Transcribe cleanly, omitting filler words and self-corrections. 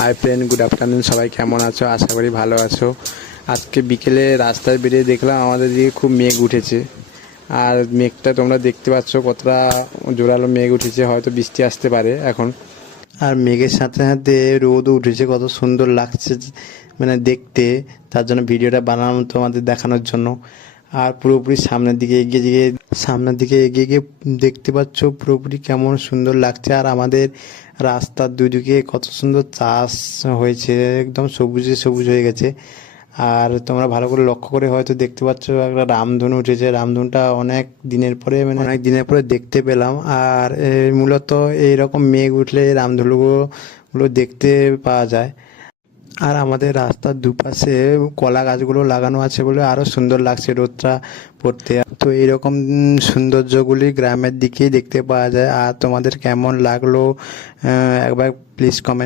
Hi friend, good afternoon. সবাই কেমন আছো? আশা করি ভালো আছো। আজকে বিকেলে রাস্তায় বেরিয়ে দেখলাম আমাদের দিকে খুব মেঘ উঠেছে। আর মেঘটা তোমরা দেখতে পাচ্ছ কতটা জোরালো মেঘ উঠেছে, হয়তো বৃষ্টি আসতে পারে এখন। আর মেঘের সাথে সাথে রোদও উঠেছে, কত সুন্দর লাগছে মানে দেখতে। তার জন্য ভিডিওটা বানালাম তোমাদের দেখানোর জন্য। আর পুরোপুরি সামনের দিকে এগিয়ে গিয়ে দেখতে পাচ্ছ পুরোপুরি কেমন সুন্দর লাগছে। আর আমাদের রাস্তার দুদিকে কত সুন্দর চাষ হয়েছে, একদম সবুজে সবুজ হয়ে গেছে। আর তোমরা ভালো করে লক্ষ্য করে হয়তো দেখতে পাচ্ছ একটা রামধনু উঠেছে। রামধনুটা অনেক দিনের পরে দেখতে পেলাম। আর মূলত এইরকম মেঘ উঠলে রামধনুগুলো দেখতে পাওয়া যায়। আর আমাদের রাস্তার দুপাশে কলা গাছগুলো লাগানো আছে বলে আরও সুন্দর লাগছে রোদটা পড়তে। তো এইরকম সৌন্দর্যগুলি গ্রামের দিকেই দেখতে পাওয়া যায়। আর তোমাদের কেমন লাগলো একবার প্লিজ কমেন্ট